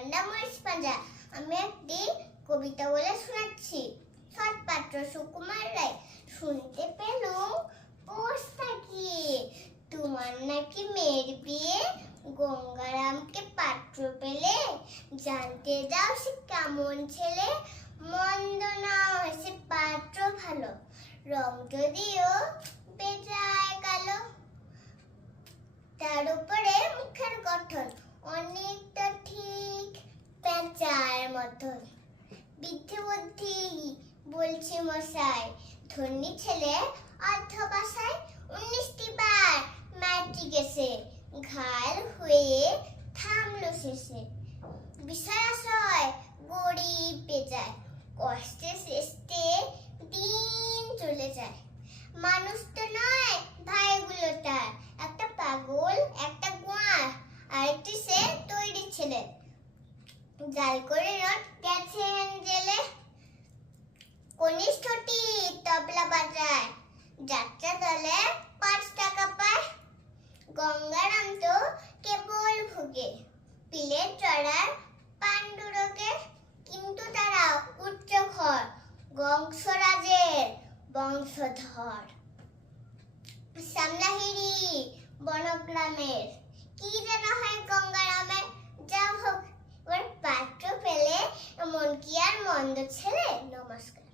আমার নাম মরিচপাঞ্জা। আমি একটি কবিতা বলে শোনাচ্ছি। সৎপাত্র সুকুমার রায় শুনতে পেলুম পোষ থাকিয়ে, তোমার নাকি মেয়ের বিয়ে, গঙ্গারামকে পাত্র পেলে, জানতে দাও সে কেমন ছেলে, মন্দ নয় সে পাত্র ভালো, রং যদিও বেজায় কালো, তার উপরে মুখের গঠন অনেকটা ঠিক পেঁচার মতন। বৃদ্ধি বুদ্ধি বলছি মশাই, ধনী ছেলে অর্ধ বাসায় 19টি বার ম্যাট্রিক এসে, ঘাল হয়ে থামলো শেষে। বিষয় আশয় গরিব বেজায়, কষ্টে শেষে দিন চলে যায়। মানুষ তো নয় ভাইগুলো তার, একটা পাগল একটা গোয়ার, আরেকটি সে তৈরি ছেলে, জাল করে নোট গেছেন জেলে। কনিষ্ঠটি তবলা বাজায়, যাত্রা দলে 5 টাকা পায়। গঙ্গারাম তো কেবল ভোগে, পিলের চড়ার পাণ্ডুরোগে, কিন্তু তারা উচ্চ ঘর, বংশরাজের বংশধর। সামনাহিরি বনগ্রামের, কি যেন হয় গঙ্গারামের। যা হোক, এবার পাত্র পেলে এমন কি আর মন্দ ছেলে। নমস্কার।